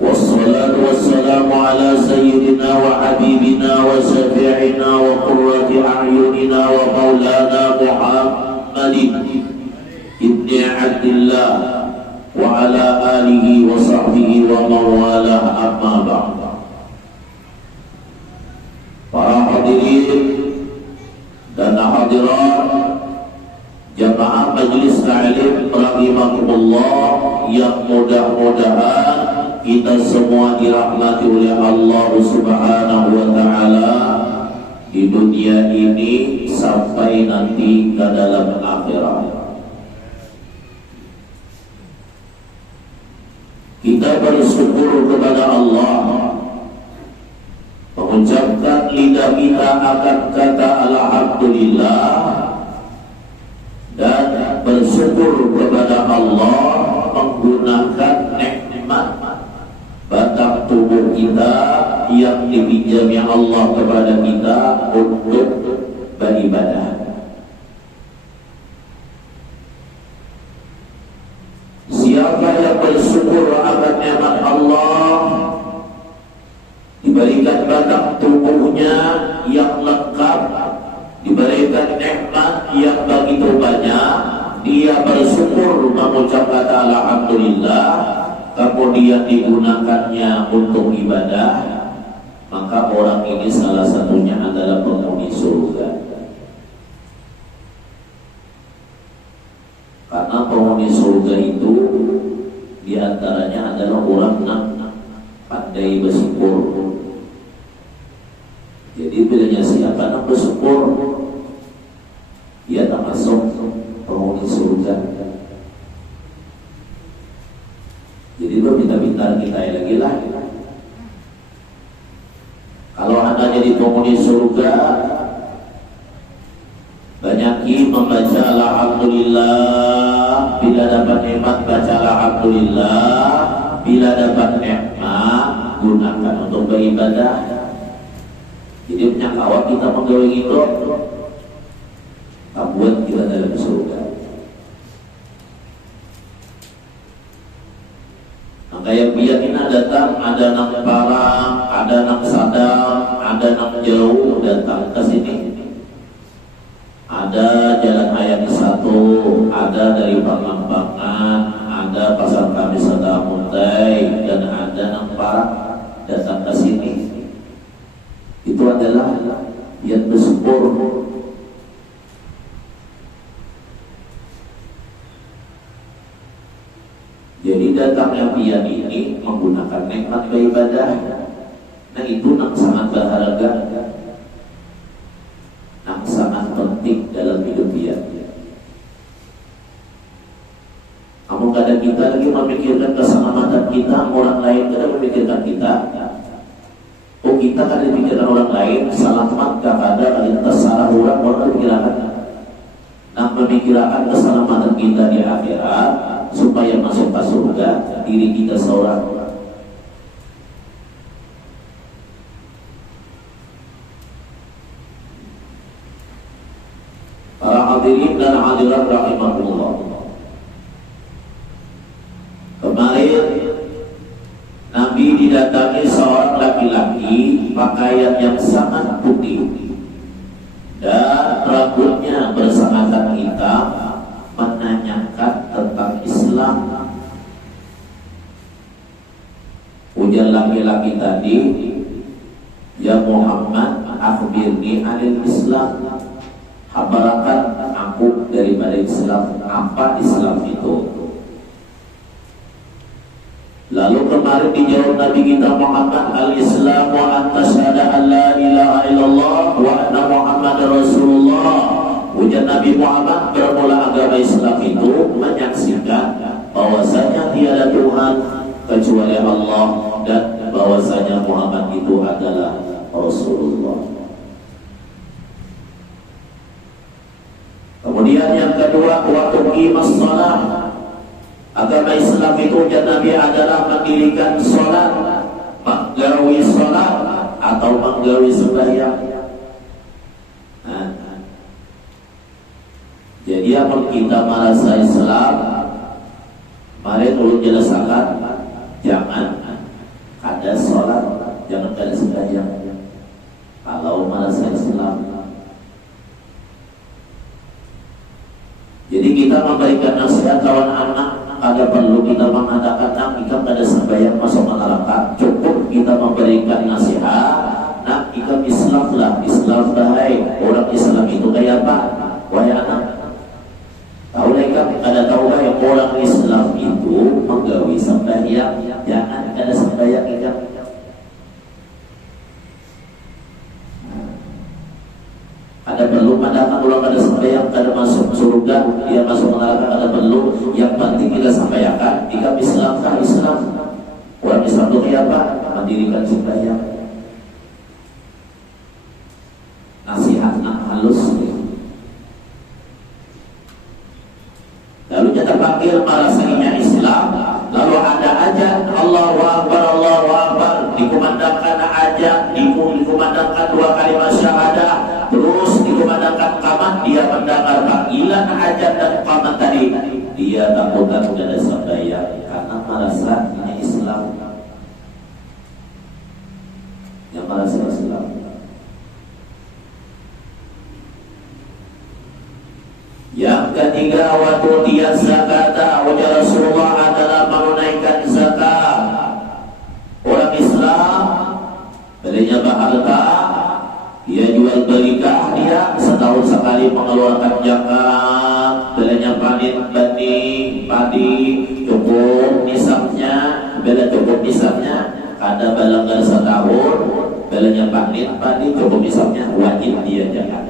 والصلاة والسلام على سيدنا وحبيبنا hadirin dan hadirat jamaah majelis ta'lim rahimakumullah, yang mudah-mudahan kita semua dirahmati oleh Allah Subhanahu wa taala di dunia ini sampai nanti ke dalam akhirat. Kita bersyukur kepada Allah, mengucapkan lidah kita akan kata alhamdulillah, dan bersyukur kepada Allah menggunakan nikmat batang tubuh kita yang dipinjami Allah kepada kita untuk beribadah. Siapa yang bersyukur akan nikmat Allah, diberikan batang tubuhnya yang lengkap, diberikan nikmat yang begitu banyak, dia bersyukur mengucap kata alhamdulillah, kemudian digunakannya untuk ibadah, maka orang ini salah satunya adalah penghuni surga. Karena penghuni surga itu diantaranya adalah orang yang pandai bersyukur. Jadi bilanya siapa yang bersyukur, dia termasuk penghuni surga. Jadi berpintar-pintar kita lagi lah. Kalau anda jadi penghuni surga, banyaki membaca alhamdulillah. Bila dapat nikmat baca alhamdulillah, bila dapat nikmat gunakan untuk beribadah. Jadi penyakawat kita menggawe gitu, buat kita dalam surga. Maka yang biarkan datang, ada nang Parang, ada nang Sadang, ada nang jauh datang ke sini. Ada Jalan Hayam 1, ada dari Pangambangan, ada Pasar Kamis Muntai, dan ada nang Parang datang ke sini. Itu adalah yang bersyukur. Jadi datangnya pian ini menggunakan nikmat beribadah. Nah itu yang sangat berharga, yang sangat penting dalam hidup dia. Kamu kadang kita lagi memikirkan keselamatan kita, orang lain kadang memikirkan kita. Oh kita kadang memikirkan orang lain, selamat gak ada kali salah orang memikirkan. Nah memikirkan keselamatan kita di akhirat supaya masuk ke surga diri kita seorang. Para hadirin dan hadirat rahimahullah, kemarin Nabi didatangi seorang laki-laki pakaian yang sangat putih dan rambutnya bersangat hitam, menanyakan tentang Islam. Ujar laki-laki tadi, ya Muhammad, akhbirni anil Islam. Habarakan aku daripada Islam, apa Islam itu? Lalu kemarin dijawab Nabi kita Muhammad, al-Islamu an tasyhada an la ilaha illallah wa anna Muhammadar Rasulullah. Ujar Nabi Muhammad, bermula agama Islam itu menyaksikan bahwasanya tiada Tuhan kecuali Allah dan bahwasanya Muhammad itu adalah Rasulullah. Kemudian yang kedua, wa tuqimas shalah. Agama Islam itu ujar Nabi adalah mendirikan sholat, menggawi sholat atau menggawi sembahyang. Jadi apa kita merasa Islam, mari dulu jelaskan, jangan ada sholat, jangan ada sembahyang. Kalau merasa Islam, jadi kita memberikan nasihat kawan anak. Ada perlu kita mengatakan, nah kita ada sembahyang masuk neraka, cukup kita memberikan nasihat, nah kita Islam lah, Islam baik. Orang Islam itu kayak apa? Wahai anak, tahu mereka ada tahu yang orang Islam itu menggawi sembahyang, jangan ada sembahyang ikan. Ada perlu pandangan ulang ada sembahyang, ada masuk surga, dia masuk neraka, ada perlu. Yang penting kita sampaikan, jika Islamkah Islam. Orang Islam itu kayak apa? Mendirikan sembahyang. Nasihat halus. Lalu kita panggil para seninya Islam. Lalu ada ajan Allahu Akbar, Allahu Akbar, dikumandangkan ajan, dikumandangkan 2 kalimat syahadah, terus dikumandangkan qamat, dia mendengar panggilan ajan dan qamat tadi, dia takutkan sudah ada sembahyang karena merasa ini Islam, yang merasa Islam. Yang ketiga, waktu dia zakat, wajah Rasulullah adalah menunaikan zakat. Orang Islam belinya harta, dia jual belikah, dia setahun sekali mengeluarkan zakat. Belinya panen benih padi, cukup nisabnya, bela cukup nisabnya. Ada balanggar setahun, belinya panen padi, cukup nisabnya, wajib dia zakat.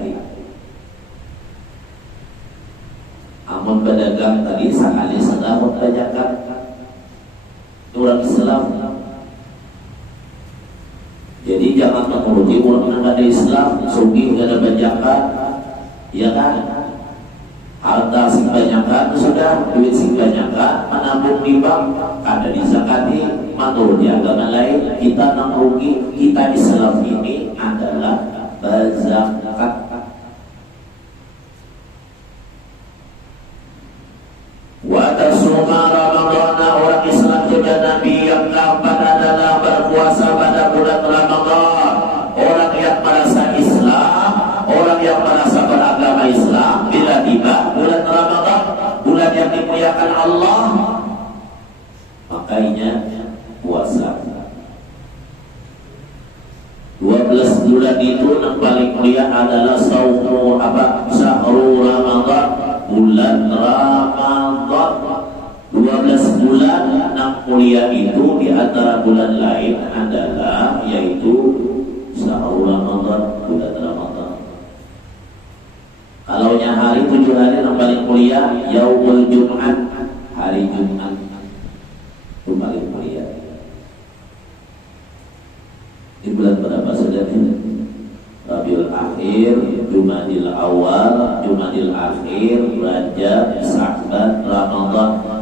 Amun pedagang tadi sekali setahun zakat. Orang Islam. Jadi jangan menuruti orang yang ada Islam, sugih gak ada zakat, ya kan? Harta sing banyakan sudah, duit sing banyakan, menabung di bank, ada dizakati, menurut agama lain kita nang rugi. Kita Islam ini adalah berzakat. Watasuma Ramadan, orang Islam juga Nabi yang keempat adalah berpuasa pada bulan Ramadan. Orang yang merasa Islam, orang yang merasa beragama Islam, bila tiba bulan Ramadan, bulan yang dimuliakan Allah, makanya puasa. 12 bulan itu yang paling mulia adalah Syahrul Ramadan, bulan Ramadan. 12 bulan yang mulia itu di antara bulan lain adalah yaitu Syahrul Ramadan, bulan Ramadan. Kalau yang hari 7 hari yang paling mulia Yaumul Jum'at, hari Jumat itu paling mulia. Di bulan berapa sudah ini? Rabiul Akhir, Jumadil Awal, Jumadil Akhir, Rajab, Sya'ban, Ramadan.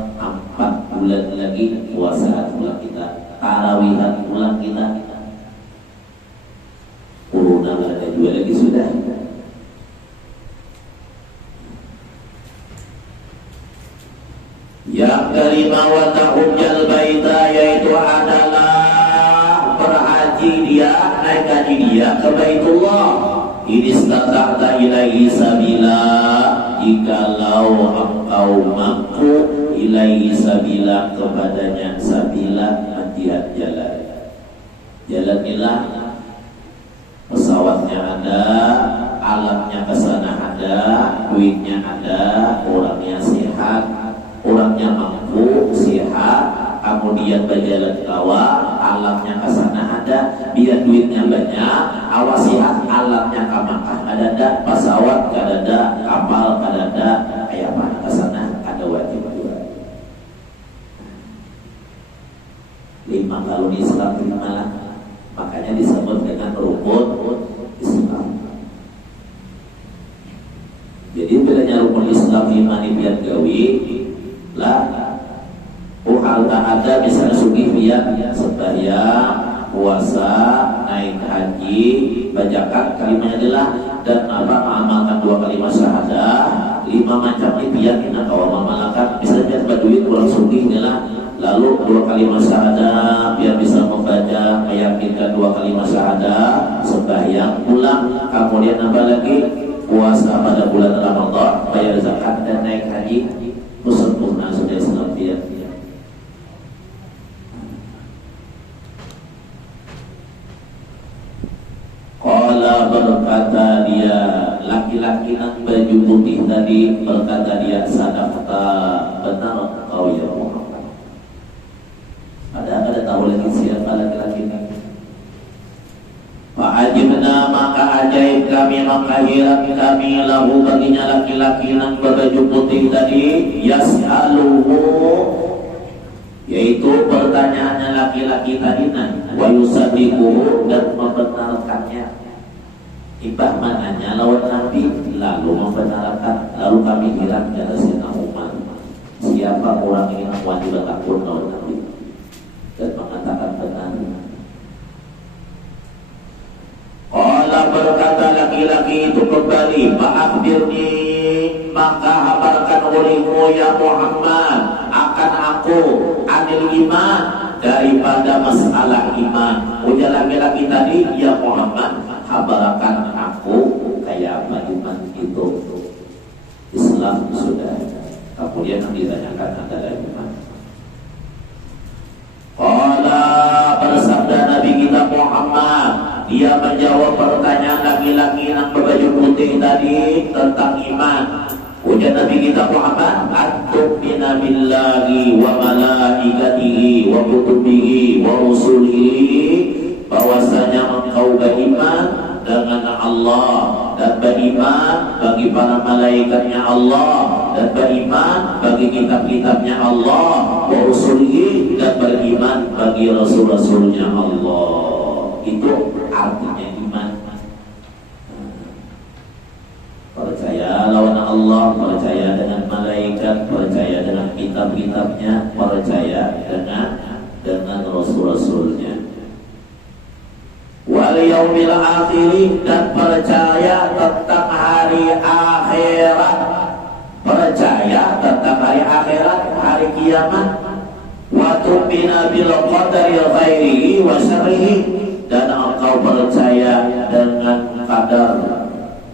4 bulan lagi puasa bulan kita, tarawihan bulan kita. Corona ada 2 lagi sudah. Yang kelima, wa tahujjal baita, yaitu adalah berhaji dia, naik haji dia ke Baitullah. Ini stata'ta ilaihi sabila, jikalau engkau mampu ilaihi sabila, kepadanya sabila, jihad jalan. Jalanilah, pesawatnya ada, alatnya kesana ada, duitnya ada, orangnya sehat, orangnya mampu, sehat, kemudian berjalan kawal, alatnya kesana ada, biar duitnya banyak, awas sehat, alatnya ke Makkah ada, pesawat ada, kapal ada, kayak mana kesana ada wajib. 5 kalau di Islam 5 lah, makanya disebut dengan rukun Islam. Jadi bedanya rukun Islam 5 ini biar gawi lah. Harta ada misalnya sugih biar sembahyang, puasa, naik haji, bacakan kalimahnya adalah dan mengamalkan 2 kalimat syahadah. 5 macam ini biar kita kawal mengamalkan. Misalnya biar berduit kurang sugih adalah, lalu 2 kalimat syahadah biar bisa membaca, meyakinkan 2 kalimat syahadah, sembahyang, pulang, kemudian apa lagi? Puasa pada bulan Ramadan, bayar zakat dan naik haji. Sempurna sudah Islam dia. Qala Qala berkata dia, laki-laki yang baju putih tadi berkata dia, sadaqta, benar kau ya Muhammad. Ada tahu lagi siapa laki-laki ini? Fa'ajibna, maka ajaib kami, maka heran kami lahu baginya laki-laki yang berbaju putih tadi, yas'aluhu, yaitu pertanyaannya laki-laki tadi, wa yusaddiquhu, dan membenarkannya. Ibah mananya lawan Nabi, lalu membenarkan. Lalu kami heran kata Sayyidina Umar, siapa orang ini yang wajib takut lawan Nabi, dan mengatakan benar. Allah berkata laki-laki itu kembali, fa'akhbirni, maka habarkan olehmu ya Muhammad akan aku anil iman, daripada masalah iman. Ujar laki-laki tadi, ya Muhammad, habarkan aku kayak apa iman itu. Islam sudah, kemudian ditanyakan adalah iman. Qala, bersabda Nabi kita Muhammad, dia menjawab pertanyaan laki-laki yang berbaju putih tadi tentang iman. Ujar Nabi kita Muhammad, at-tu'mina billahi wa malaikatihi wa kutubihi wa rusulihi, bahwasanya engkau beriman dengan Allah dan beriman bagi para malaikatnya Allah dan beriman bagi kitab-kitabnya Allah, wa rusulihi, dan beriman bagi rasul-rasulnya Allah. Itu artinya iman. Percaya lawan Allah, percaya dengan malaikat, percaya dengan kitab-kitabnya, percaya dengan rasul-rasulnya. Wal yaumil akhir, dan percaya tentang hari akhirat. Percaya tentang hari akhirat, hari kiamat. Wa tu'mina bil qadari khairihi wa syarrihi, dan engkau percaya dengan qadar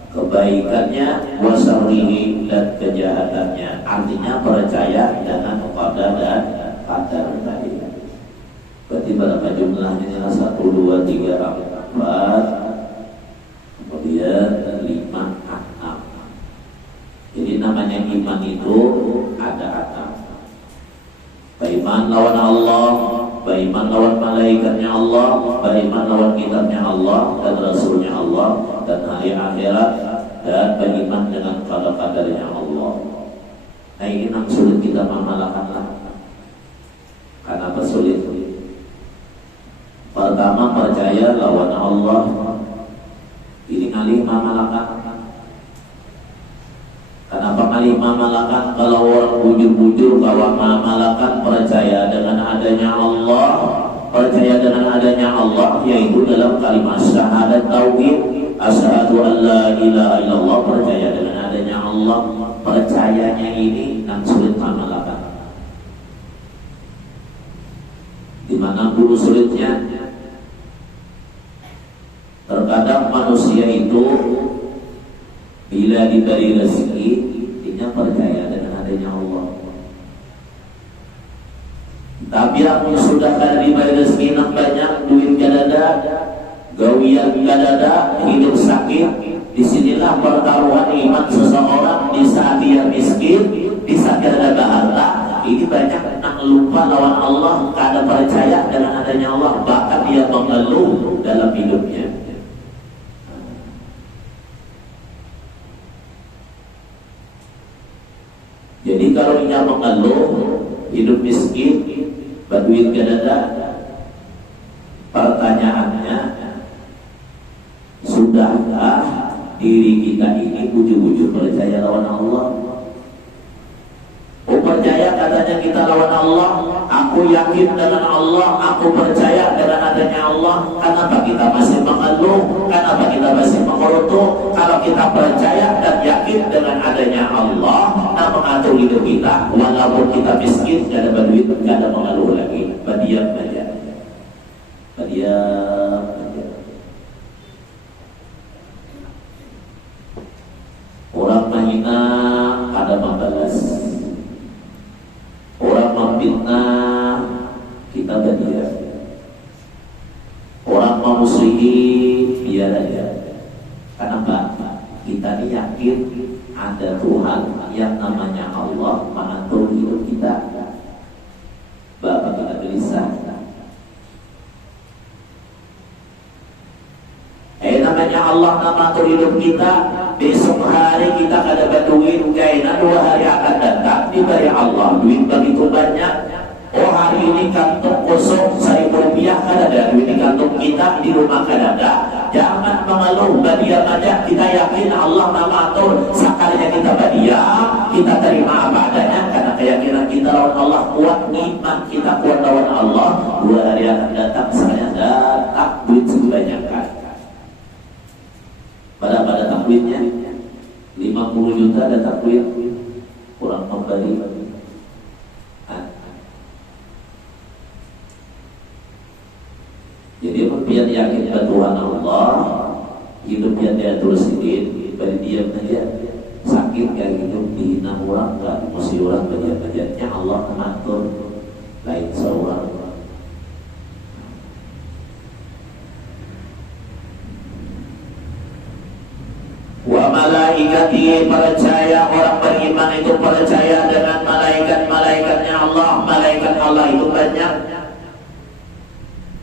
kebaikannya, wa syarrihi, dan kejahatannya. Artinya percaya dengan qadar dan qadar tadi. Berarti berapa jumlahnya? 1, 2, 3, 4, kemudian 5, 6. Jadi namanya iman itu ada 6. Beriman lawan Allah, beriman lawan malaikatnya Allah, beriman lawan kitabnya Allah dan rasulnya Allah dan hari akhirat, dan beriman dengan qadar-qadarnya Allah. Nah ini yang sulit kita mengamalkanlah. Kenapa sulit? Pertama, percaya lawan Allah, ini ngalih mengamalkan. Kenapa ngalih mengamalkan? Kalau orang bujur-bujur bahwa mengamalkan percaya dengan adanya Allah, percaya dengan adanya Allah, yaitu dalam kalimat syahadat tauhid, asyhadu an la ilaha illallah, percaya dengan adanya Allah. Percayanya ini yang sulit mengamalkan. Di mana guru sulitnya? Terkadang manusia itu bila diberi rezeki, dia percaya dengan adanya Allah. Tapi yang sudah diberi rezeki yang banyak, duit gak ada, gawian gak ada, hidup sakit, disinilah pertaruhan iman seseorang. Di saat dia miskin, di saat dia ada harta, ini banyak yang lupa lawan Allah, gak ada percaya dengan adanya Allah, bahkan dia mengeluh dalam hidupnya. Jadi kalau dia mengeluh, hidup miskin, duit gak ada, pertanyaannya, sudahkah diri kita ini ujung-ujung percaya lawan Allah? Oh percaya katanya kita lawan Allah, aku yakin dengan Allah, aku percaya dengan adanya Allah. Kenapa kita masih mengeluh? Kenapa kita masih mengeluh? Kalau kita percaya dan yakin dengan adanya Allah, nah mengatur hidup kita, walaupun kita miskin, gak ada duit, gak ada mengeluh lagi, berdiam saja, berdiam saja. Orang menghina, ada membalas. Orang memfitnah, kita berdiam. Orang memusuhi, biar aja. Kenapa? Kita ini yakin ada Tuhan yang namanya Allah mengatur hidup kita. Bapak kita gelisah. Namanya Allah mengatur hidup kita. Besok hari kita kada duit, kayaknya 2 hari akan datang diberi Allah duit begitu banyak. Oh, hari ini kantong kosong 1.000 rupiah, kada ada duit di kantong kita, di rumah kada ada. Jangan mengeluh, badiam aja. Kita yakin Allah mengatur. Sekalinya kita badiam, kita terima apa adanya karena keyakinan kita lawan Allah kuat, iman kita kuat lawan Allah. 2 hari akan datang, misalnya datang duit sebanyak kan. Pada takwidnya 50 juta ada takwid, kurang kembali. Jadi biar yakin ke Tuhan Allah, hidup yang dia terus ini, beri diam aja. Sakit kayak gitu, dihina orang enggak, mesti orang bagian-bagiannya Allah mengatur, lain seorang. Wa malaikati, percaya orang beriman itu percaya dengan malaikat-malaikatnya Allah. Malaikat Allah itu banyak.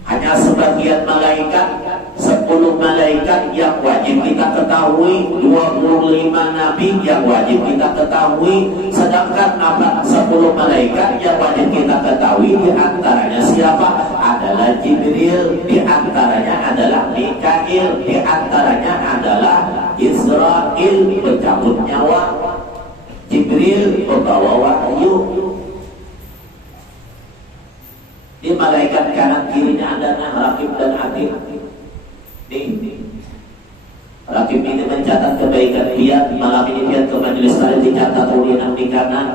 Hanya sebagian malaikat, 10 malaikat yang wajib kita ketahui, 25 nabi yang wajib kita ketahui. Sedangkan 10 malaikat yang wajib kita ketahui, di antaranya siapa? Adalah Jibril, di antaranya adalah Mikail, di antaranya adalah Israel pencabut nyawa, Jibril pembawa wahyu. Di malaikat kanan kirinya ada Rakib dan Atid. Rakib ini mencatat kebaikan dia. Malam ini dia ke majelis tadi dicatat oleh yang di kanan,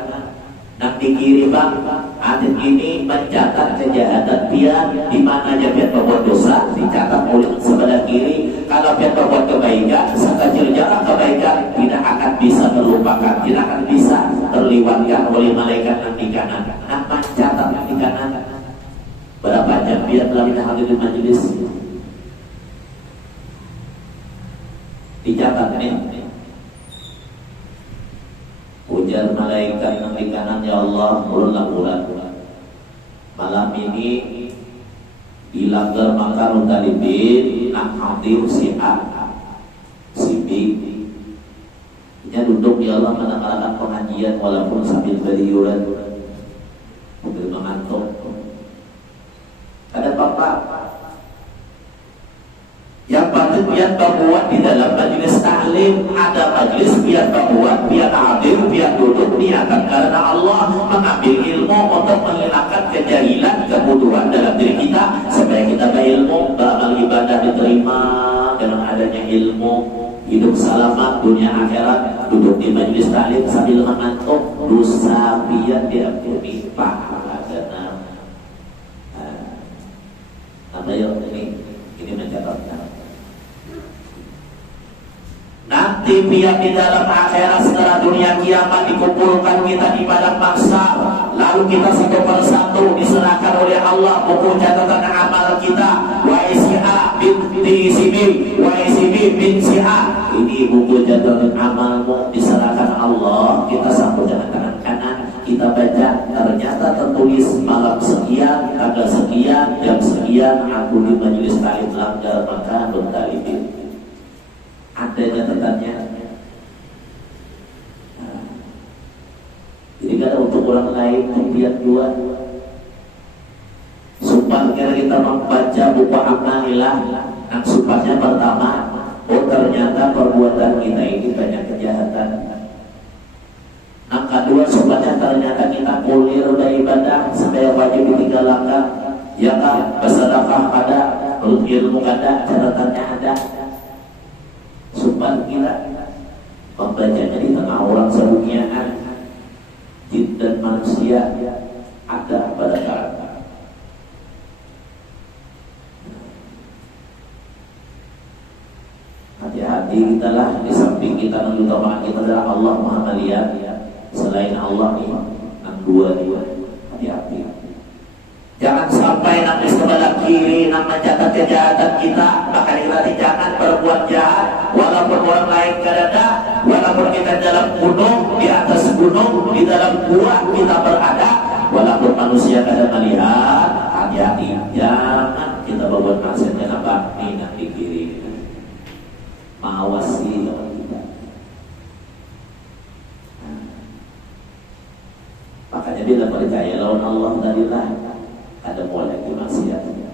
yang di kiri bang. Atid ini mencatat kejahatan dia. Di mana aja dia berbuat dosa dicatat oleh sebelah kiri. Kalau dia berbuat kebaikan, sekecil jarak kebaikan tidak akan bisa terlupakan, tidak akan bisa terlewatkan oleh malaikat yang di kanan. Nah, mencatat yang di kanan. Berapa jam dia telah hadir di majelis? Dicatat nih. Ujar malaikat yang di kanan, ya Allah, ulang-ulang. Malam ini dilanggar makan talibin, nak hadir si A, si B. Dia duduk, ya Allah, mendengarkan pengajian walaupun sambil beriuran, sambil mengantuk. Ada bapak yang patut biar membuat di dalam majelis taklim, ada majelis biar membuat, biar hadir, biar duduk niatan karena Allah, mengambil ilmu untuk menghilangkan kejahilan, kebodohan dalam diri kita supaya kita berilmu, beramal ibadah diterima dengan adanya ilmu, hidup selamat dunia akhirat. Duduk di majelis taklim sambil mengantuk, dosa biar diampuni, pahala. Ini mencatatkan. Nanti biar di dalam akhirat setelah dunia kiamat dikumpulkan kita di padang mahsyar, lalu kita satu persatu diserahkan oleh Allah buku catatan amal kita. YCA binti Sibil, YCB bin Siha. Ini buku catatan amalmu diserahkan Allah. Kita sambut dengan tangan kanan. Kita baca, ternyata tertulis malam sekian, tanggal sekian, jam sekian, aku di majelis taklim langgar maka bertalibin. Ada catatannya. Jadi kada untuk orang lain lihat dua. Sumpah kira kita membaca buku amalilah. Yang sumpahnya pertama, oh ternyata perbuatan kita ini banyak kejahatan. Yang kedua, sobatnya ternyata kita kulir beribadah sampai wajib ditinggalkan. Ya kan, bersedekah ada, ilmu ada, catatannya ada. Sumpah kita membacanya di tengah orang seduniaan, jin dan manusia ada pada karena. Hati-hati kita lah, di samping kita mengutamakan kita adalah Allah Maha Melihat. Selain Allah nih, yang dua hati-hati. Jangan sampai nanti sebelah kiri nak mencatat kejahatan kita, maka kita jangan berbuat jahat. Walaupun orang lain kadada, walaupun kita dalam gunung, di atas gunung, di dalam gua kita berada, walaupun manusia kadang melihat, hati-hati, jangan kita berbuat maksiat karena bakti nanti kiri. Mawasi lawan kita. Makanya bila percaya lawan Allah darilah ada mulai lagi maksiatnya.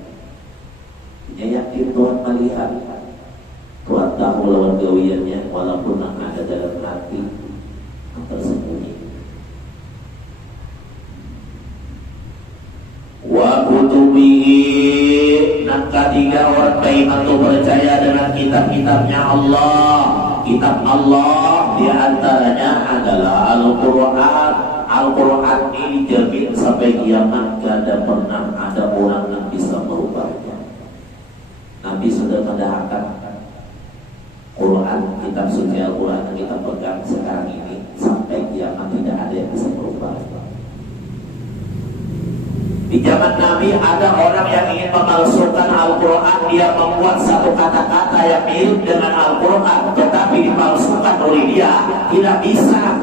Dia yakin Tuhan melihat, Tuhan tahu lawan gawiannya, walaupun ada dalam hati yang tersembunyi. Wa kutubihi, nak ketiga orang beriman itu percaya dengan kitab-kitabnya Allah. Kitab Allah diantaranya adalah Al-Quran. Al-Quran ini dijamin sampai kiamat gak ada pernah ada orang yang bisa merubahnya. Nabi sudah mendahakan Quran, kitab suci Al-Quran yang kita pegang sekarang ini sampai kiamat tidak ada yang bisa merubahnya. Di zaman Nabi ada orang yang ingin memalsukan Al-Quran, dia membuat satu kata-kata yang mirip dengan Al-Quran, tetapi dipalsukan oleh dia, tidak bisa.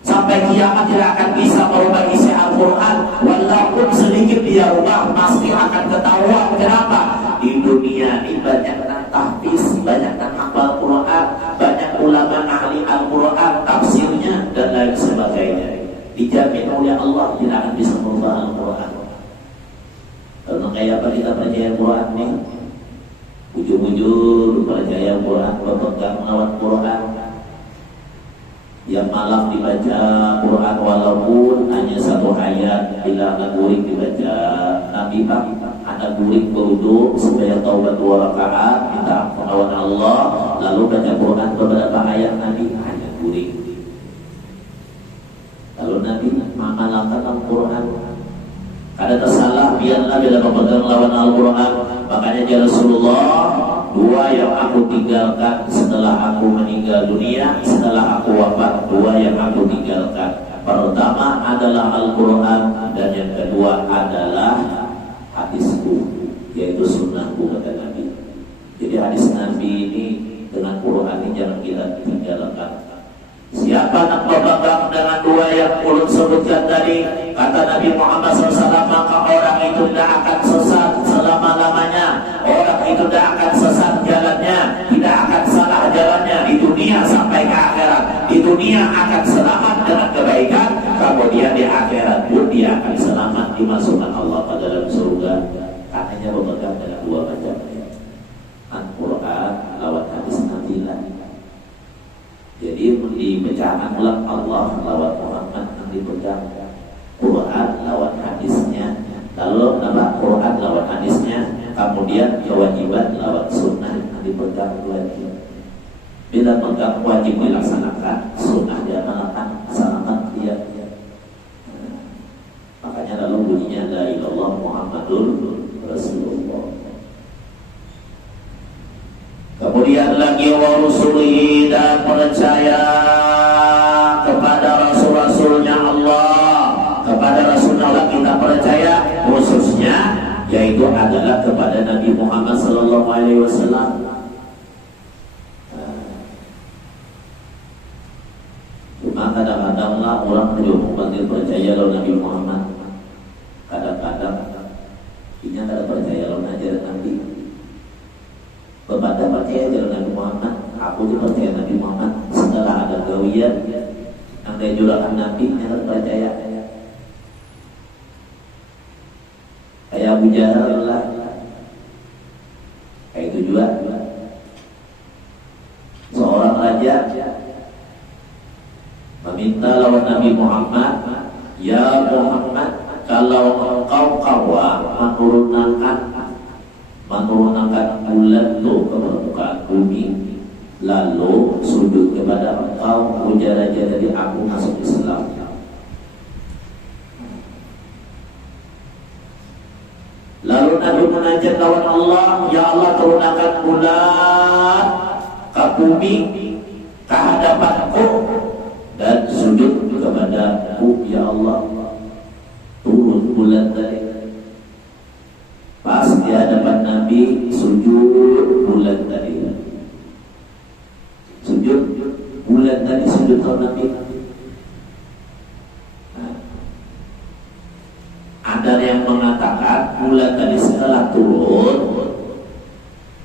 Sampai kiamat tidak akan bisa merubah isi Al-Quran. Walaupun sedikit dia rubah, pasti akan ketahuan. Kenapa? Di dunia ini banyak yang tahfiz, banyak yang hafal Quran, banyak ulama ahli Al-Quran, tafsirnya dan lain sebagainya. Dijamin oleh Allah tidak akan bisa merubah Al-Quran. Karena kayak apa kita percaya Quran nih? Ujung-ujung percaya Quran, berpegang melawan Quran. Yang malam dibaca Quran walaupun hanya satu ayat, bila anak guring dibaca Nabi Pak, anak guring berwudu supaya taubat 2 rakaat, minta ampun Allah, lalu baca Quran beberapa ayat Nabi hanya guring. Lalu Nabi mengamalkan Al-Quran. Ada tersalah biarlah bila memegang lawan Al-Quran. Makanya ya Rasulullah, 2 yang aku tinggalkan setelah aku meninggal dunia, setelah aku wafat, 2 yang aku tinggalkan. Pertama adalah Al-Quran, dan yang kedua adalah hadisku, yaitu sunnahku, kata Nabi. Jadi hadis Nabi ini dengan Quran ini jangan kita tinggalkan. Siapa nak berpegang dengan 2 yang ulun sebutkan tadi, kata Nabi Muhammad SAW, maka orang itu tidak akan sesat selama-lamanya. Orang itu tidak akan sesat jalannya, tidak akan salah jalannya di dunia sampai ke akhirat. Di dunia akan selamat dengan kebaikan, kemudian di akhirat pun dia akan selamat dimasukkan Allah ke dalam surga. Katanya berpegang dengan 2 macam Al-Quran lawan hadis Nabi lah. Jadi dipecahan ulang Allah lawan Muhammad yang dipegang, Quran lawan hadisnya. Lalu nama Quran lawan hadisnya, kemudian kewajiban lawan sunnah yang dipegang lagi. Bila pegang wajib dilaksanakan, sunnah diamalkan, laksanakan dia. Makanya lalu bunyinya la ilaha illallah Muhammadur Rasulullah. Kemudian lagi wa rusulihi, dan percaya kepada rasul-rasulnya Allah. Kepada rasulnya Allah kita percaya, khususnya yaitu adalah kepada Nabi Muhammad SAW. Cuma kadang-kadanglah orang menjadi percaya lawan Nabi Muhammad. Kadang-kadang ini ada percaya lawan ajaran Nabi. Kepada percaya jalan Nabi Muhammad, aku dipercaya Nabi Muhammad setelah ada gawian yang dia juragan Nabi yang percaya. Kayak Abu Jahal lah, kayak itu juga. Seorang raja meminta lawan Nabi Muhammad, ya Muhammad, kalau engkau kawal menurunkan bulan itu ke permukaan bumi, lalu sujud kepada engkau, ujar raja dari aku masuk Islam. Lalu Nabi munajat lawan Allah, ya Allah turunkan bulan ke bumi ke hadapanku dan sujud kepadaku, ya Allah. Turun bulan dari Nabi sujud bulan tadi. Sujud bulan tadi, sujud tahun Nabi. Nah, ada yang mengatakan bulan tadi setelah turun,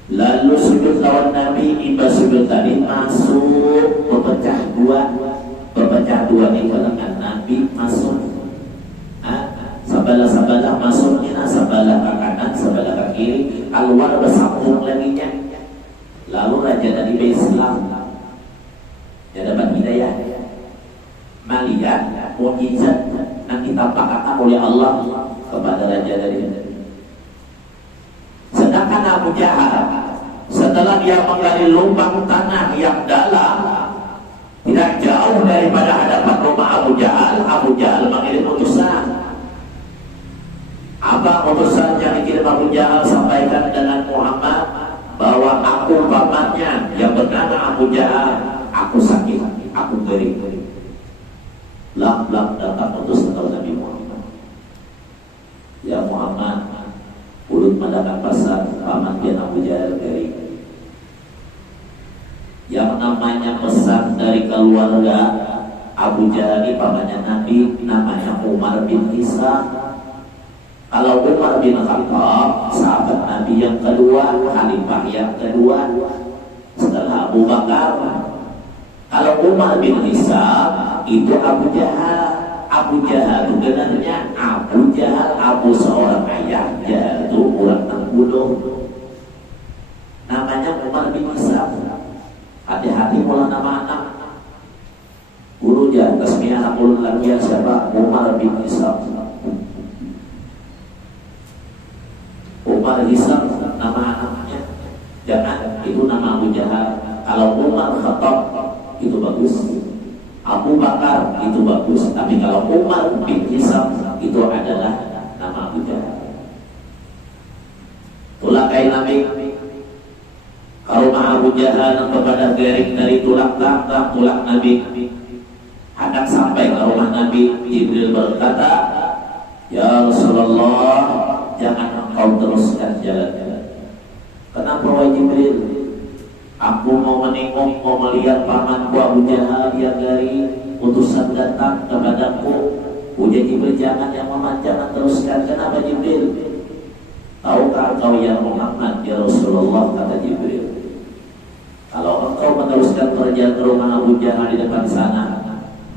lalu sujud tahun Nabi, ibadah sujud tadi masuk berpecah dua. Berpecah dua itu dengan Nabi masuk. Sebelah-sebelah masuknya, sebelah ke kanan, sebelah ke kiri, keluar bersambung laginya. Lalu raja dari Islam dia dapat hidayah, melihat mukjizat yang ditampakkan oleh Allah kepada raja dari. Sedangkan Abu Jahal setelah dia menggali lubang tanah yang dalam tidak jauh daripada hadapan rumah Abu Jahal mengirim utusan. Apa utusan yang dikirim Abu Jahal? Sampaikan dengan Muhammad bahwa aku pamannya yang bernama Abu Jahal, aku sakit, aku gering. Lak datang utusan Nabi Muhammad. Ya Muhammad, urut madakan pasar paman dia Abu Jahal gering. Yang namanya pesan dari keluarga Abu Jahal ini pamannya Nabi, namanya Umar bin Isa. Kalau Umar bin Khattab, sahabat Nabi yang kedua, khalifah yang kedua setelah Abu Bakar. Kalau Umar bin Isa itu Abu Jahal. Abu Jahal itu sebenarnya Abu Jahal, Abu seorang ayah, Jahal itu orang terbunuh. Namanya Umar bin Isa. Hati-hati mulai nama anak. Guru jangan tasmiyah anak ulun lagi siapa? Umar bin Isa. Umar Hisam nama anaknya, jangan itu nama Abu Jahal. Kalau Umar Khattab itu bagus, Abu Bakar itu bagus, tapi kalau Umar bin Hisam itu adalah nama Abu Jahal. Tulang kain Nabi, kalau Abu Jahal kepada garing dari tulang Nabi, hendak sampai ke rumah Nabi, Jibril berkata, ya Rasulullah, jangan engkau teruskan jalan-jalan. Kenapa wahai Jibril? Aku mau menengok, mau melihat pamanku Abu Jahal yang dari utusan datang kepadaku. Ujar Jibril, jangan yang jangan teruskan. Kenapa Jibril? Tahukah engkau ya Muhammad, ya Rasulullah, kata Jibril, kalau engkau meneruskan perjalanan ke rumah Abu Jahal di depan sana,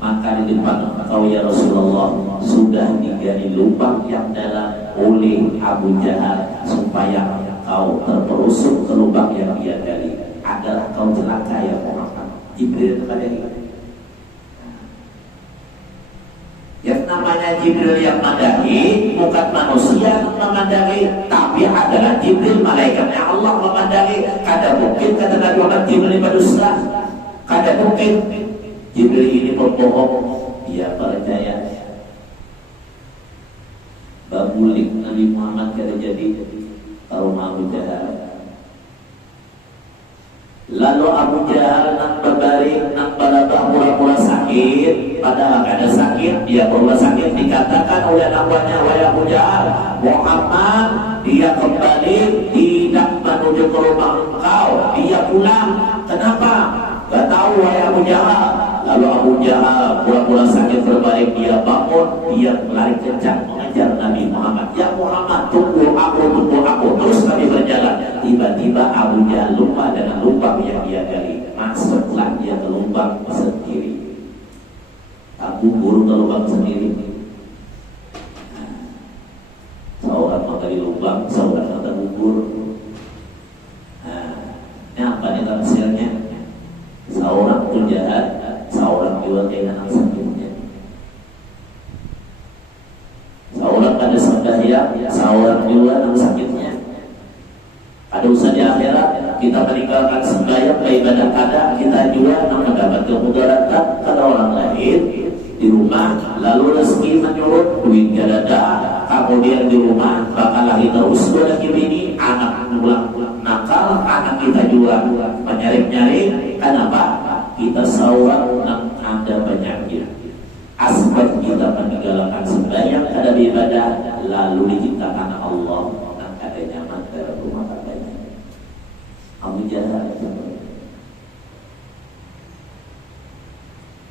maka di depan engkau ya Rasulullah sudah digali lubang yang dalam oleh Abu Jahal supaya kau terperosok ke lubang yang dia gali agar kau celaka ya Muhammad. Jibril kepada dia. Yang namanya Jibril yang madahi bukan manusia yang memandangi, tapi adalah Jibril malaikatnya Allah memandangi. Kada mungkin kata Nabi Muhammad Jibril berdusta. Kada mungkin Jibril ini berbohong. Dia percaya. Babulik Nabi Muhammad kada jadi rumah Abu Jahal. Lalu Abu Jahal nang berbaring nang balabah mula-mula sakit, padahal kada sakit, dia mula sakit. Dikatakan oleh namanya wahai Abu Jahal, Muhammad dia kembali tidak menuju ke rumah engkau, dia pulang. Kenapa? Gak tahu wahai Abu Jahal. Lalu Abu Jahal mula-mula sakit berbaring, dia bangun, dia lari kencang mengejar Nabi Muhammad. Ya Muhammad, tunggu aku. Terus kami berjalan. Tiba-tiba Abu Jahal lupa dengan lubang yang dia gali. Masuklah dia ke lubang sendiri. Aku buru ke lubang sendiri. Seorang menggali lubang, seorang terkubur. Ini apa nih hasilnya? Seorang itu jahat, seorang juga kehilangan sakitnya. Seorang ada sembahyang, seorang juga dengan sakitnya. Ada usaha di akhirat, kita meninggalkan sembahyang ke ibadah kada, kita juga mendapat kemudaratan karena orang lain di rumah, lalu rezeki menyurut, duit gak ada, kemudian di rumah bakal lagi terus lagi ini, anak pulang nakal, anak kita juga menyari-nyari. Kenapa? Kita seorang yang ada banyaknya. Asbab kita meninggalkan sembahyang, ada ibadah, lalu diciptakan Allah yang ada nyaman dalam rumah tangga. Abu Jahal.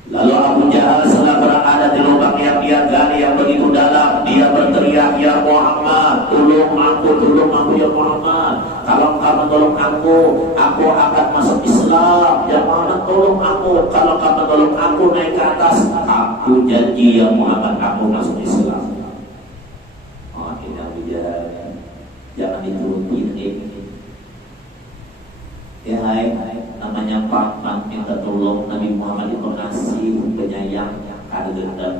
Lalu Abu Jahal sedang berada di lubang yang dia gali yang begitu dalam. Dia berteriak, "Ya Muhammad, tolong aku ya Muhammad. Kalau kamu tolong aku akan masuk Islam. Ya Muhammad, tolong aku. Kalau kamu tolong aku naik ke atas, aku janji ya Muhammad, aku masuk Islam." Oh, akhirnya Abu Jahal, jangan diturutin ini. Ya hai, namanya Rahman minta tolong Nabi Muhammad itu ngasih penyayang kada dendam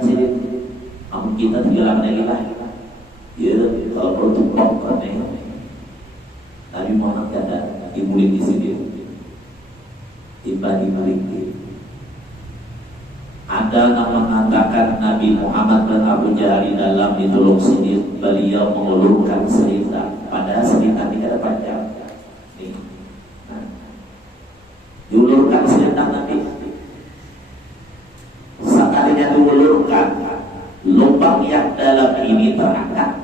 sih. Namun kita tinggal lagi lah. Ya kalau perlu tumpah karena Nabi Muhammad kada dimulai di sini. Tiba ada yang mengatakan Nabi Muhammad dan Abu Jahal di dalam ditolong sini, beliau mengulurkan cerita. Padahal cerita tidak ada panjang. Diulurkan selendang Nabi. Sekalinya diulurkan, lubang yang dalam ini terangkat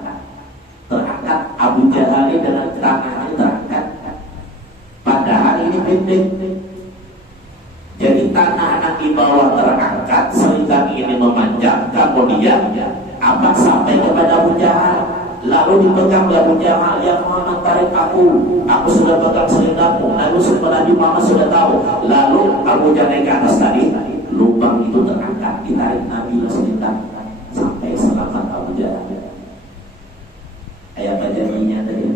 Abu Jahal dengan tangannya terangkat. Padahal ini pendek. Jadi tanah di bawah terangkat, selendang ini memanjang, kemudian sampai kepada Abu Jahal. Lalu dipegang Abu Jahal, "Ya Muhammad, tarik aku sudah pegang selendangmu." Lalu Nabi Muhammad sudah tahu. Lalu Abu Jahal naik ke atas tadi, lubang itu terangkat, ditarik Nabi selendang sampai selamat Abu Jahal. Ayat janjinya tadi,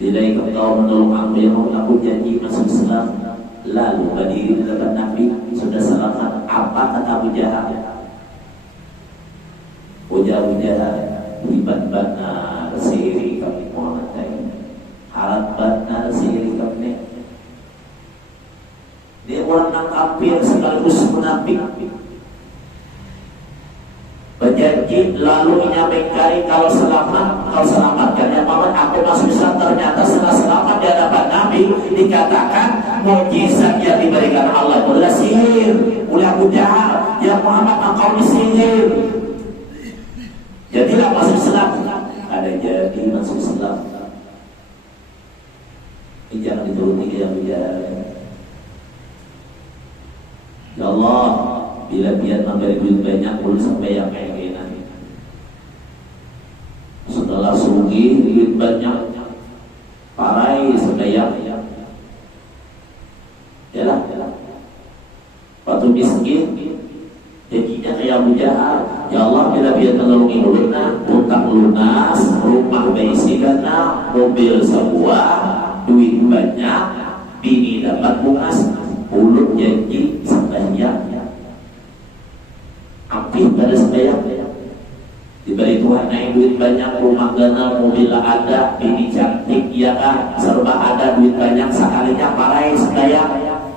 bila engkau menolong aku ya Muhammad, aku janji masuk Islam. Lalu berdiri di depan Nabi, sudah selamat. Apa kata Abu Jahal? Abu Jahal, "Iban benar siri kami Muhammad ini, harap benar siri kami." Dia orang yang kafir sekaligus munafik. Berjanji lalu menyampaikan kalau selamatkan ya Muhammad, aku masuk Islam. Ternyata setelah selamat di hadapan Nabi dikatakan mukjizat yang diberikan Allah adalah sihir oleh Abu Jahal. "Ya Muhammad, engkau disihir." Jadilah masuk Islam. Ada jadi masuk Islam. Ini jangan dituruti ya Abu Jahal. Ya Allah, bila biar memberi duit banyak, boleh sampai yang kayak gini. Setelah sugih duit banyak, parai sedaya. Yalah. Waktu miskin, jadinya kayak Abu Jahal. "Ya Allah, bila biar menolongi uluna, utang lunas, rumah beisigana, mobil sebuah, duit banyak, bini dapat bungas, ulut janji sembahyang." Api pada sembahyang. Diberi Tuhan naik duit banyak, rumah gana, mobil ada, bini cantik, ya kan, serba ada, duit banyak, sekalinya parai sembahyang.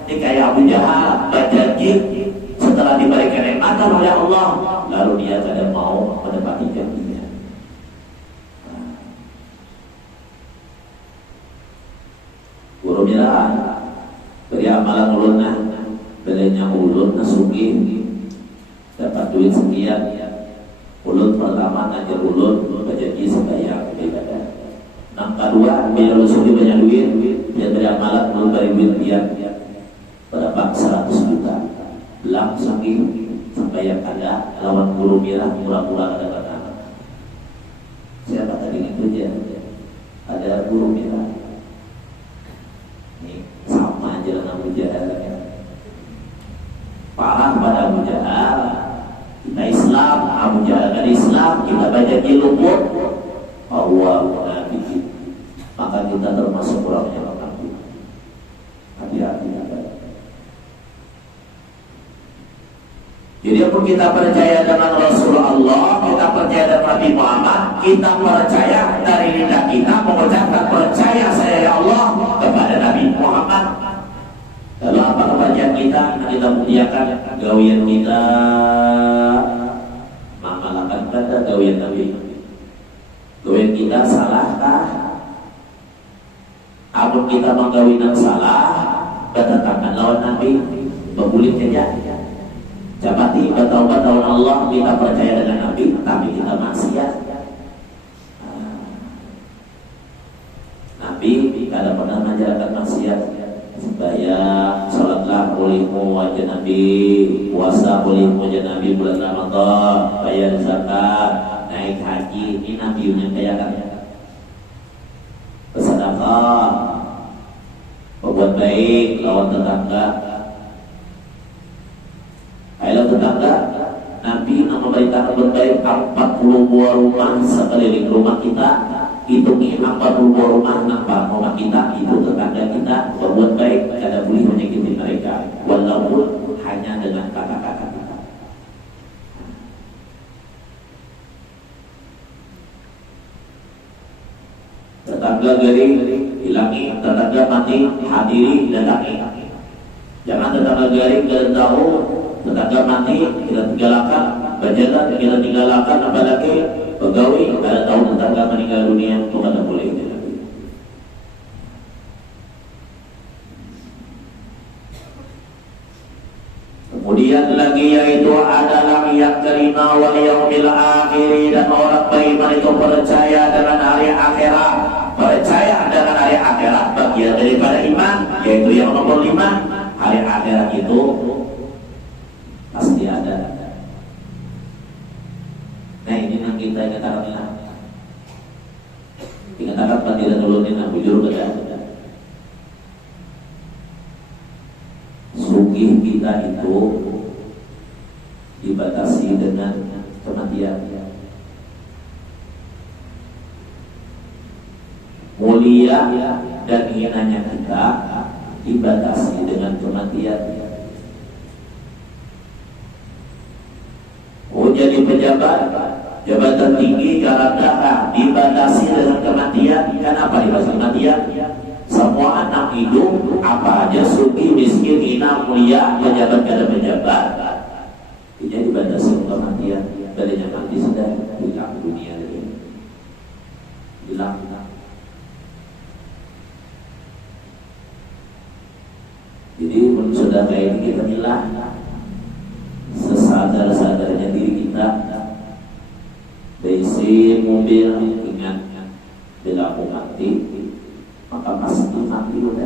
Ini kayak Abu Jahal berjanji. Setelah diberikan nikmatan oleh Allah, lalu dia tidak mau menepati janjinya. Guru bilang, beri amalan ulunah, belinya ulun nasugi, dapat duit sekian. Ulun pertama ngajar ulun berjanji sembahyang ibadah. Yang kedua, bila ulun sugi banyak duit, dia beri amalan ulun beri duit dia berapa 100 juta. Langsung sampai yang ada lawan guru mirah murah-murah ada kata. Siapa tadi itu aja? Ada guru mirah. Ini sama aja dengan Abu Jahal. Parah pada Abu Jahal. Kita Islam, Abu Jahal kan Islam, kita baca luput. Allah munafik. Maka kita termasuk orang yang munafik. Hati-hati. Jadi apabila kita percaya dengan Rasulullah, kita percaya dengan Nabi Muhammad, kita percaya dari lidah kita mengucapkan percaya saya ya Allah kepada Nabi Muhammad. Lalu apa kepercayaan kita? Kita muliakan gawian kita, mengamalkan kata gawian Nabi. Gawian kita salahkah? Apabila kita menggawinan salah, bertentangan lawan Nabi, berbulit saja. Japati bertaubat Allah, kita percaya dengan Nabi, tapi kita maksiat. mengajarkan maksiat. Sembahyang, sholatlah ulimu wajah Nabi, puasa ulimu wajah Nabi bulan Ramadan, bayar zakat, naik haji, ini Nabi yang kayakan. Bersedekah, berbuat baik lawan tetangga. Ayolah tetangga, Nabi memerintahkan berbaik 40 buah rumah sekeliling rumah kita. Hitungi 40 buah rumah nampak rumah kita, itu tetangga kita, berbuat baik, kada boleh menyakiti mereka, walaupun hanya dengan kata-kata kita. Tetangga garing hilangi, tetangga mati hadiri datangi. Jangan tetangga garing dan tahu tetangga mati kita tinggalkan, berjalan kita tinggalkan, apalagi pegawai kada tahu tetangga meninggal dunia, itu kada boleh. Kemudian lagi yaitu adalah yang kelima wal yaumil akhir, dan orang beriman itu percaya dengan hari akhirat. Percaya dengan hari akhirat bagian daripada iman, yaitu yang nomor 5, hari akhirat itu pasti ada. Nah ini yang kita katakan, dikatakan padilan ulunin bujur beda. Sugih kita itu dibatasi dengan kematian. Mulia dan hinanya kita dibatasi dengan kematian. Jadi pejabat, jabatan tinggi, garada dibatasi dengan kematian. Kenapa dibatasi kematian? Semua anak hidup, apa aja, suki, miskin, hina, mulia, pejabat, kada pejabat, ini dibatasi kematian. Darinya mati sudah hilang dunia ini, hilang. Jadi sudah kayak ini kita hilang. Sesadar-sadarnya diri kita, bensin mobil ingat bila aku mati maka pasti mati udah.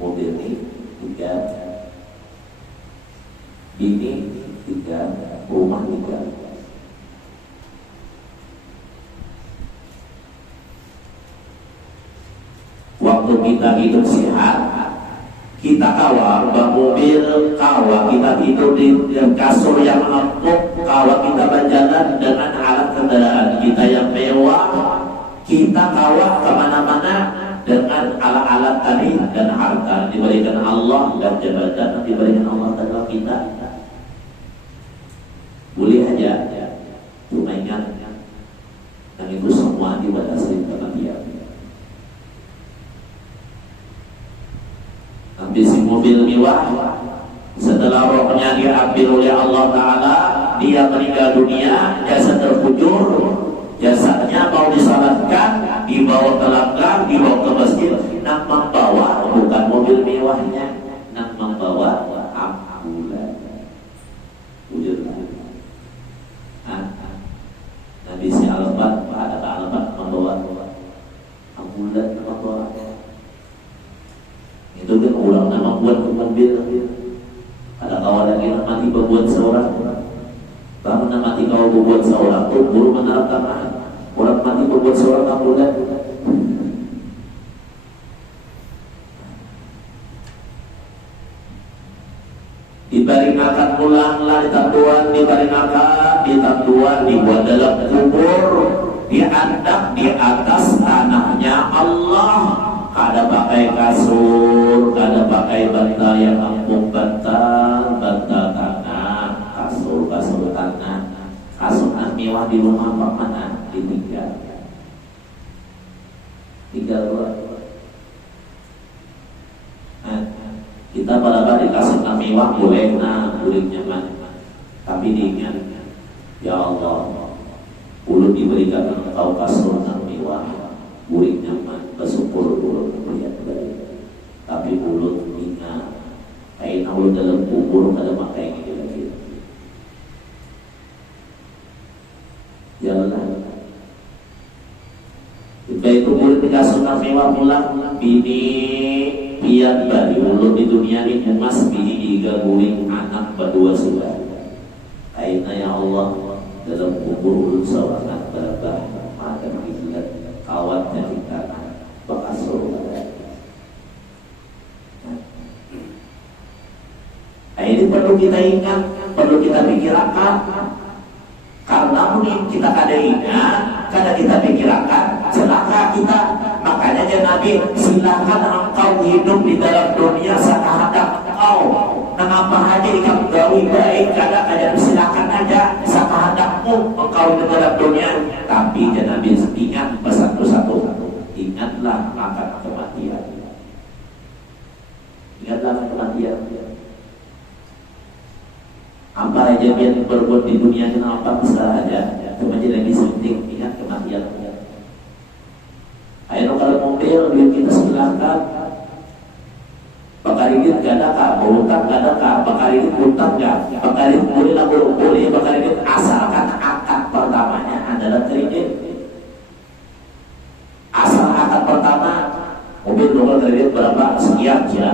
Mobil ini 3, bini 3, rumah 3. Waktu kita hidup sehat, kita kawal mobil, kawal kita tidur di kasur yang empuk, kawal kita berjalan dengan alat kendaraan kita yang mewah, kita kawal kemana-mana dengan alat-alat tadi dan harta diberikan Allah dan jabatan diberikan Allah dalam kita. Boleh aja, cuma ingat, dan itu semua dibatasi kematian. Habis mobil mewah, setelah rohnya diambil oleh Allah Ta'ala, dia meninggal dunia, jasad terkujur, jasadnya mau disalatkan, dibawa ke langgar, dibawa ke masjid, nak membawa bukan mobil mewahnya, nak membawa ambulan. Wujud Nabi si Al-Bat, ada ke Al-Bat membawa ambulan, membawa. Itu kan orang nama buat mobil. Ada kawan lagi yang mati berbuat seorang. Baru nak mati kau berbuat seorang tu baru menerapkan orang mati berbuat seorang ambulan. Dibaringakan pulanglah ditanduan dibuat dalam kubur, diandap di atas tanahnya Allah. Kada pakai kasur, kada pakai bantal yang empuk, bantal tanah, kasur tanah, kasur mewah di rumah pak mana ditinggal luar. Kita pada di kasur mewah boleh, boleh nyaman, tapi diingat, ya Allah, ulun diberikan engkau kasur mewah, boleh nyaman, bersyukur ulun melihat baik. Tapi ulun ingat, kain ulun dalam kubur kada makai ini lagi. Jalan. Baik kubur dikasih mewah pulang bini pian bari ulun di dunia ini emas bini iga guling anak berdua sudah. Aina ya Allah dalam kubur ulun sawangan berabah makan kiblat kawatnya kita bakas surga. Ini perlu kita ingat, perlu kita pikirkan. Karena mungkin kita kada ingat, kada kita pikirkan, celaka kita. Makanya ya Nabi, silakan engkau hidup di dalam dunia sekehendak engkau. Mengapa aja kamu gawi baik, kadang-kadang silakan aja sekehendakmu engkau di dalam dunia. Tapi ya Nabi ingat satu-satu, ingatlah akan kematian. Ingatlah akan kematian. Apa aja yang berbuat di dunia ini apa besar aja, cuma jadi lagi penting ingat kematian. Ayo kalau mobil duit kita silakan. Bakal ini gak ada kah, berutang gak ada kah, bakal ini utang gak, bakal ini boleh lah boleh, bakal ini asalkan akad pertamanya adalah kredit. Asal akad pertama mobil bakal kredit berapa sekian ya.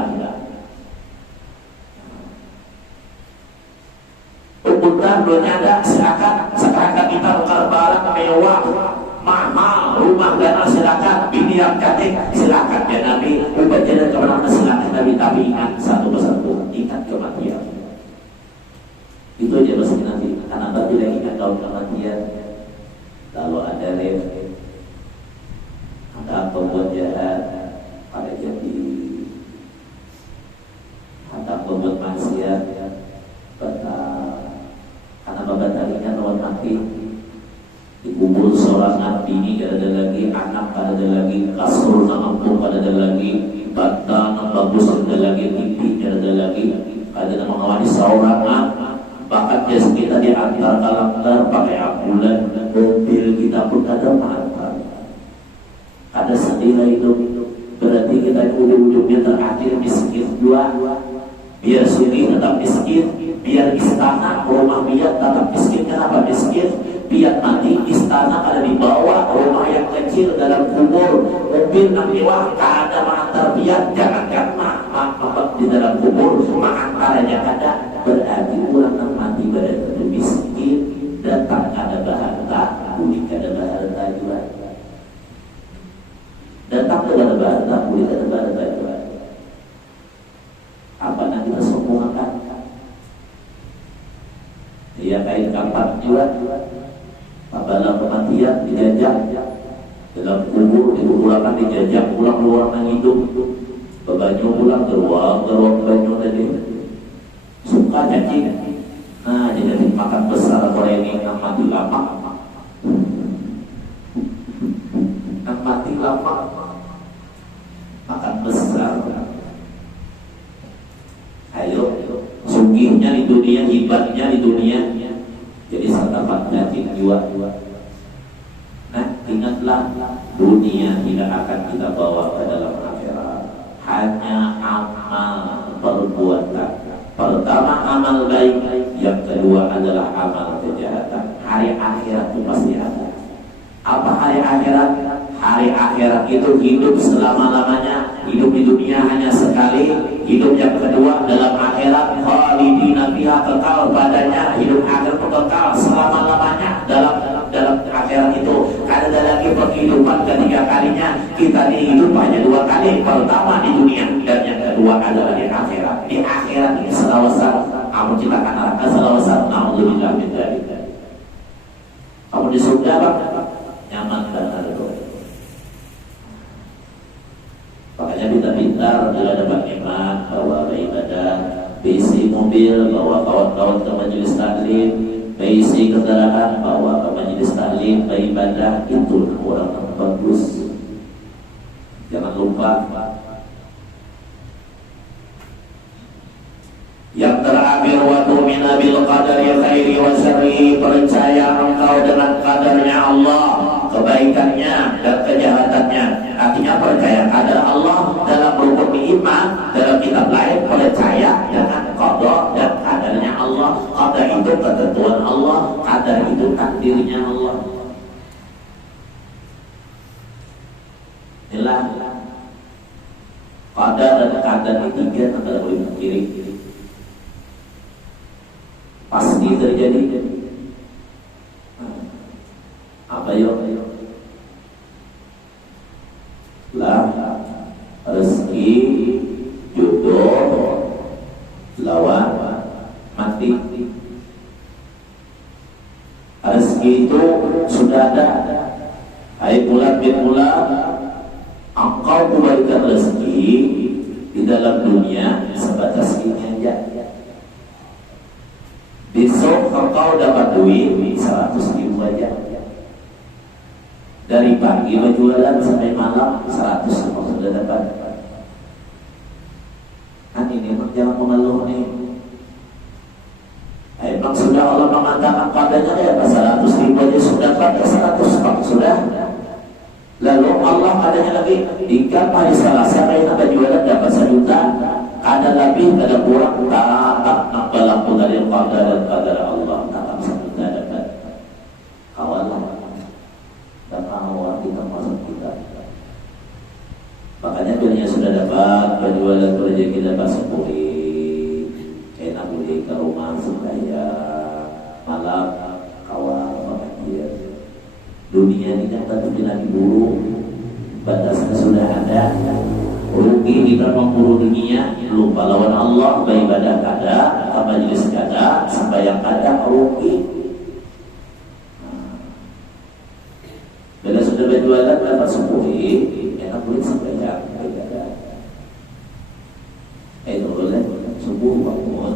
Utang belum ada, silakan. Sekarang kita tukar barang mewah, mahal, rumah dana silakan. Bini yang cantik silakan ya Nabi. Ubah jalan kemana-mana silakan Nabi. Tapi ingat satu persatu, ingat kematian. Itu aja pasti nanti. Karena bila ingat kau kematian, lalu ada ada pembuat jahat pada jadi, ada pembuat maksiat batal. Karena babat tadinya lawan mati dikubur seorang nabi ini gak ada lagi anak, gak ada lagi kasur nampung, gak ada lagi batang bagus, gak ada lagi TV, gak ada lagi, gak ada mengawani seorang bahkan jasa kita diantar kalanggar pakai ambulan, mobil kita pun gak ada manfaat, ada sedih hidup. Berarti kita ujung-ujungnya terakhir miskin dua. Biar sini tetap miskin, biar istana rumah biar tetap miskin. Kenapa miskin? Biar mati istana ada di bawah, rumah yang kecil dalam kubur, mobil yang mewah kada mengantar biar. Jangankan di dalam kubur mengantarnya kada. Berarti orang yang mati berarti miskin, datang kada baharta, kulit kada baharta juga. Datang kada baharta, kulit kada baharta juga. Apa yang kita sombongkan? Ya kain kapan juga. Apabila kematian dijajah dalam kubur, dikuburkan dijajah pulang luar nang hidup. Bebanyu pulang geruang banyu tadi. Suka cacing. Nah, jadi makan besar Korea ini yang mati lama. Yang mati lama makan besar. Ayo, sugihnya di dunia, hebatnya di dunia, jadi santapan yakin jiwa. Nah, ingatlah dunia tidak akan kita bawa ke dalam akhirat. Hanya amal perbuatan. Pertama amal baik, yang kedua adalah amal kejahatan. Hari akhirat itu pasti ada. Apa hari akhirat? Hari akhirat itu hidup selama-lamanya. Hidup di dunia hanya sekali. Hidup yang kedua dalam akhirat khalidina fiha, kekal padanya. Hidup akhirat kekal selama-lamanya dalam akhirat itu. Ada lagi penghidupan ketiga kalinya. Kita hidup hanya dua kali. Pertama di dunia dan yang kedua adalah di akhirat. Di akhirat ini selawasan. Kamu ciptakan neraka selawasan. Alhamdulillah min dzalik. Kamu di surga Pak, nyaman dan ada doa. Makanya pintar-pintar bila dapat iman, bawa ibadah, bisi mobil, bawa kawan-kawan ke majelis taklim, bisi kendaraan, bawa ke majelis taklim, beribadah. Itu orang yang bagus. Jangan lupa. Yang terakhir, wa tu'mina bil qadari khairi wa syarri, percaya engkau dengan qadarnya Allah, kebaikannya dan kejahatannya. Artinya percaya qadar Allah dalam rukun iman. Dalam kitab lain percaya dengan qada dan qadarnya Allah. Qadar itu ketentuan Allah, qadar itu takdirnya Allah. Inilah Qadar dan qadar ini tiga antara boleh kiri. Pasti terjadi. Apa yuk? Lah rezeki, jodoh, lawan mati. Rezeki itu sudah ada. Hai bulan bin bulan, engkau kembalikan rezeki di dalam dunia sebatas ini aja. Besok engkau dapat duit 100.000 aja. Dari pagi berjualan sampai malam 100 engkau sudah dapat. Kan ini jangan mengeluh nih. Emang sudah Allah mengatakan padanya ya 100.000 aja sudah dapat 100 sudah. Lalu Allah adanya lagi jika hari Selasa kita berjualan dapat 1 juta, ada lebih ada kurang tak berlaku dari qadar dan qadar Allah tak 1 juta dapat. Kawalah dan awal kita masuk kita. Makanya dunia sudah dapat berjualan rezeki dapat 10, enak boleh ke rumah supaya malam kawal dia. Dunia ini kan tidak diburu, batasnya sudah ada. Rugi kita memburu dunia, lupa lawan Allah, beribadah kada, majelis kada, sembahyang kada, rugi. Bila sudah berjualan dapat 10, enak boleh sembahyang kada. Itu boleh subuh bangun,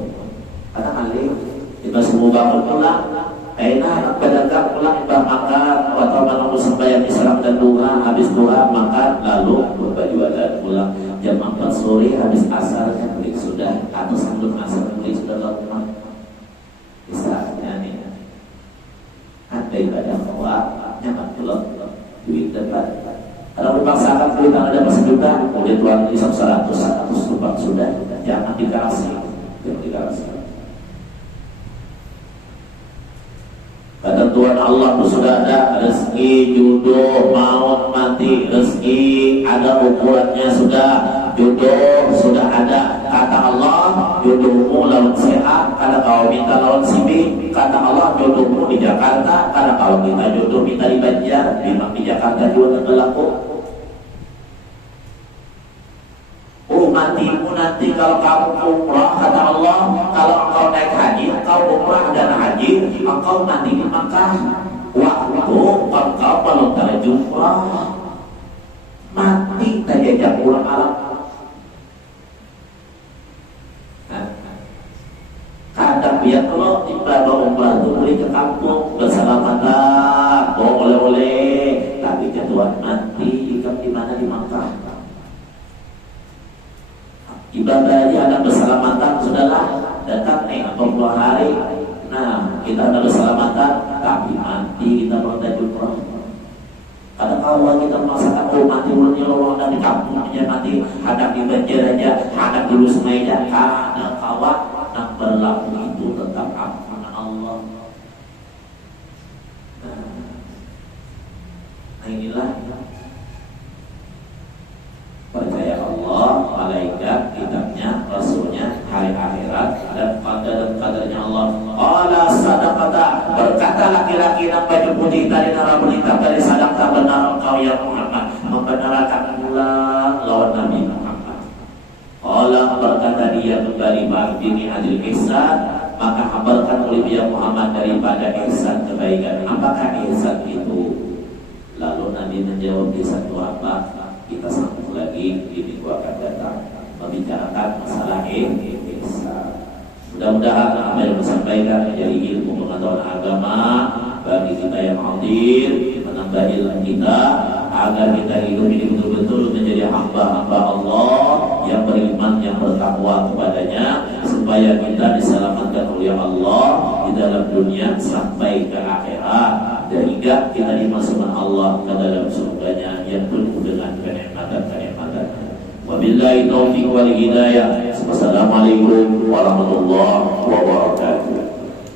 karena kali kita subuh bangun pula. Enak pedagang pulang makan atau menunggu sembahyang isyarat dan duha, habis duha makan lalu berjualan pulang jam 4 sore habis asar kan beli sudah atau sebelum asar beli sudah ke rumah. Misalnya nih ada ibadah bahwa nyaman belum duit dapat. Kalau dipaksakan beli tanah dapat 1 juta, kemudian tuan ini 100 rupiah sudah, jangan dikasih, jangan dikasih. Ketentuan Allah itu sudah ada rezeki, jodoh, maut, mati. Rezeki ada ukurannya sudah, jodoh sudah ada. Kata Allah, jodohmu lawan sehat. Karena kau minta lawan sibi. Kata Allah, jodohmu di Jakarta. Karena kau minta jodoh minta di Banjar. Memang di Jakarta juga berlaku. Matimu nanti kalau kamu umrah, kata Allah, kalau engkau naik haji, engkau umrah dan haji, engkau mati di Makkah. Waktu engkau kalau terjumrah mati terjajak pulang alam. Kadang biar kalau ibadah umrah itu beli ke kampung bersalamatan, boleh-boleh, tapi jatuhan mati ikan di mana di Makkah. Ibadah aja ada berselamatan sudahlah, datang nih 40 hari. Nah, kita ada berselamatan, tapi mati kita berada jumrah. Kadang kalau kita merasakan mati mulutnya orang dari kampung aja mati, hadap di Banjar aja, hadap dulu semeja, kadang kawan nak berlaku itu tetap amanah Allah. Nah inilah percaya Allah, malaikat, kitabnya, rasulnya, hari akhirat dan kadarnya Allah. Allah sadaqata, berkata laki-laki yang baju putih tadi nara berita dari sadaqah benar engkau ya Muhammad, membenarkan pula lawan Nabi Muhammad. Allah berkata dia kembali bagi hadil ihsan, maka kabarkan oleh dia Muhammad daripada ihsan kebaikan. Apakah ihsan itu? Lalu Nabi menjawab ihsan itu apa? Kita sambung lagi di minggu akan datang membicarakan masalah ihsan. Mudah-mudahan apa yang disampaikan menjadi ilmu pengetahuan agama bagi kita yang hadir, menambah ilmu kita agar kita hidup ini betul-betul menjadi hamba-hamba Allah yang beriman, yang bertakwa kepadanya, supaya kita diselamatkan oleh Allah di dalam dunia sampai ke akhirat, sehingga kita dimasukkan Allah ke dalam surganya yang penuh dengan kenikmatan-kenikmatan. Wabillahi taufiq wal hidayah. Wassalamualaikum warahmatullahi wabarakatuh.